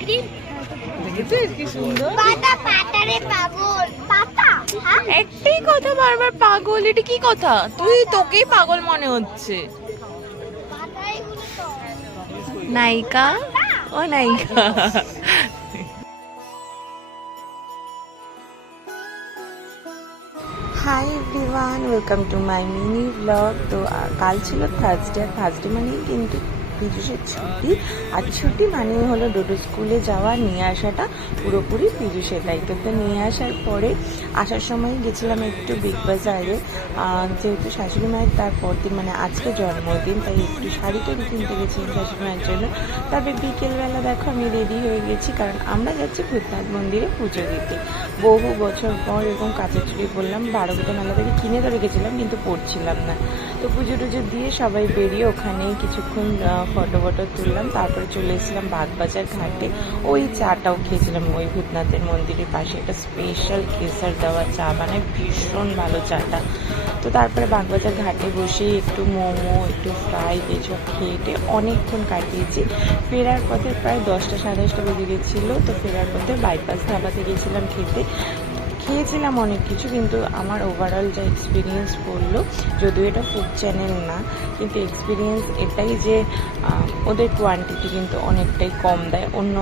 কি সুন্দর একটাই কথা বারবার পাগল, এটা কি কথা? তোকেই পাগল মনে হচ্ছে। নায়িকা ও নায়িকা। Hi everyone, welcome to my mini blog. তো কাল ছিল থার্সডে, আর থার্সডে মানেই কিন্তু পীযূষের ছুটি। আর ছুটি মানেই হলো ডোডো স্কুলে যাওয়া, নিয়ে আসাটা পুরোপুরি পীযূষের দায়িত্ব। তো নিয়ে আসার পরে আসার সময় গেছিলাম একটু বিগ বাজারে, যেহেতু শাশুড়ি মায়ের তারপর দিন মানে আজকে জন্মদিন, তাই একটু শাড়ি টাড়ি কিনতে গেছিলাম শাশুড়ি মায়ের জন্য। তারপরে বিকেলবেলা দেখো আমি রেডি হয়ে গেছি, কারণ আমরা যাচ্ছি ভূতনাথ মন্দিরে পুজো দিতে। বহু বছর পর এরকম কাঁচের চুড়ি বললাম, বারোগুতো মেলা থেকে কিনে ধরে গেছিলাম কিন্তু পরছিলাম না। তো পুজো টুজো দিয়ে সবাই বেরিয়ে ওখানে কিছুক্ষণ ফটো ফটো তুললাম, তারপরে চলে এসেছিলাম বাগবাজার ঘাটে। ওই চাটাও খেয়েছিলাম ওই ভূতনাথের মন্দিরের পাশে, একটা স্পেশাল কেসার দেওয়া চা বানায়, ভীষণ ভালো চাটা। তো তারপরে বাগবাজার ঘাটে বসে একটু মোমো, একটু ফ্রাই এসব খেয়ে অনেকক্ষণ কাটিয়েছি। ফেরার পথে প্রায় 10টা সাড়ে 10টা বেজে গেছিলো। তো ফেরার পথে বাইপাস ধাবাতে গেছিলাম খেয়েছিলাম অনেক কিছু, কিন্তু আমার ওভারঅল যা এক্সপিরিয়েন্স পড়লো, যদিও এটা ফুড চ্যানেল না, কিন্তু এক্সপিরিয়েন্স এটাই যে ওদের কোয়ান্টিটি কিন্তু অনেকটাই কম দেয় অন্য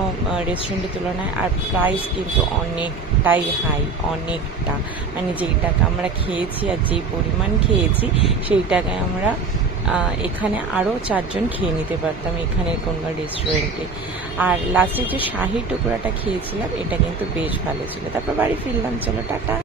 রেস্টুরেন্টের তুলনায়, আর প্রাইস কিন্তু অনেকটাই হাই, অনেকটা। মানে যেই টাকা আমরা খেয়েছি আর যেই পরিমাণ খেয়েছি সেই টাকায় আমরা এখানে আরও 4 জন খেয়ে নিতে পারতাম এখানের কোনো রেস্টুরেন্টে। আর লাস্টে যে শাহি টুকরাটা খেয়েছিলাম এটা কিন্তু বেশ ভালো ছিল। তারপর বাড়ি ফিরলাম, চলো টাটা।